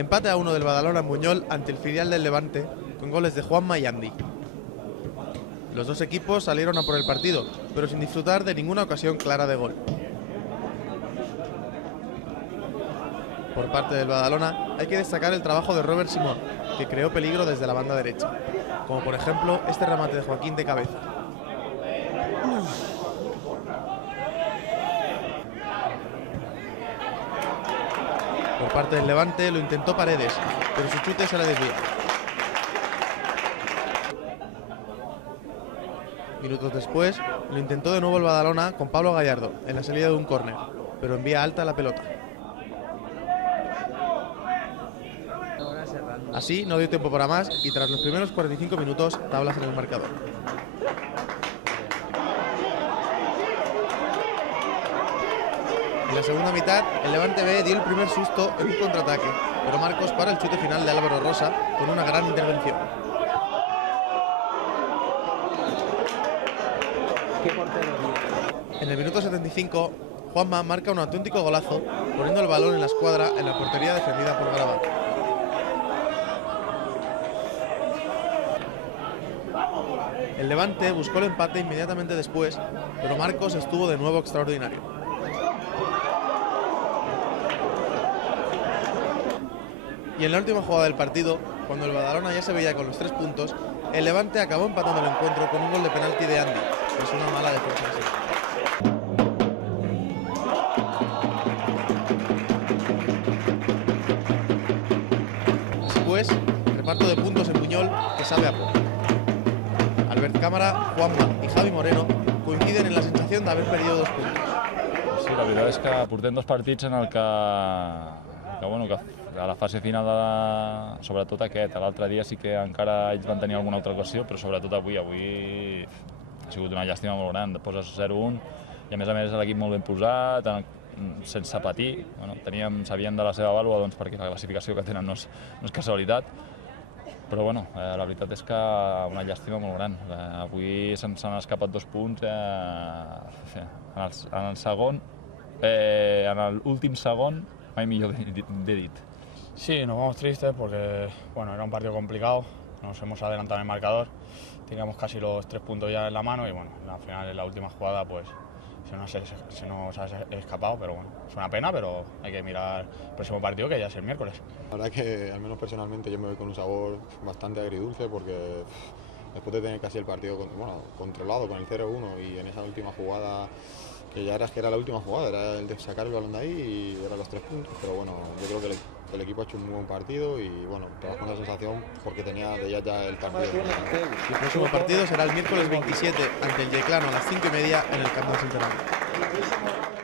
Empate a 1 del Badalona en Buñol ante el filial del Levante, con goles de Juanma y Andy. Los dos equipos salieron a por el partido, pero sin disfrutar de ninguna ocasión clara de gol. Por parte del Badalona hay que destacar el trabajo de Robert Simón, que creó peligro desde la banda derecha, como por ejemplo este remate de Joaquín de cabeza. Por parte del Levante lo intentó Paredes, pero su chute se le desvió. Minutos después lo intentó de nuevo el Badalona con Pablo Gallardo en la salida de un córner, pero envía alta la pelota. Así no dio tiempo para más y tras los primeros 45 minutos tablas en el marcador. En la segunda mitad, el Levante B dio el primer susto en un contraataque, pero Marcos para el chute final de Álvaro Rosa con una gran intervención. En el minuto 75, Juanma marca un auténtico golazo, poniendo el balón en la escuadra en la portería defendida por Garabal. El Levante buscó el empate inmediatamente después, pero Marcos estuvo de nuevo extraordinario. Y en la última jugada del partido, cuando el Badalona ya se veía con los 3 puntos, el Levante acabó empatando el encuentro con un gol de penalti de Andy, tras una mala defensa. Así pues, reparto de puntos en Buñol que sabe a poco. Albert Cámara, Juanma i Javi Moreno coinciden en la sensación de haver perdido 2 puntos. Sí, la veritat és que portem 2 partits en el que a la fase final, sobretot aquest, l'altre dia sí que encara ells van tenir alguna altra ocasió, però sobretot avui ha sigut una llàstima molt gran, poses 0-1 i a més l'equip molt ben posat, sense patir, sabien de la seva vàlua perquè la classificació que tenen no és casualitat, però la veritat és que una llàstima molt gran. Avui se'ns han escapat 2 punts en l'últim segon, mai millor ben dit. Sí, nos vamos tristes porque era un partido complicado, nos hemos adelantado en el marcador, teníamos casi los 3 puntos ya en la mano y al final en la última jugada se nos ha escapado, pero es una pena, pero hay que mirar el próximo partido que ya es el miércoles. La verdad que al menos personalmente yo me voy con un sabor bastante agridulce porque después de tener casi el partido controlado con el 0-1 y en esa última jugada que ya era la última jugada, era el de sacar el balón de ahí y eran los 3 puntos, pero yo creo que el equipo ha hecho un muy buen partido y te vas con la sensación porque veías ya el partido. El próximo partido será el miércoles 27 ante el Yeclano a las 5:30 en el Camp del Centenario.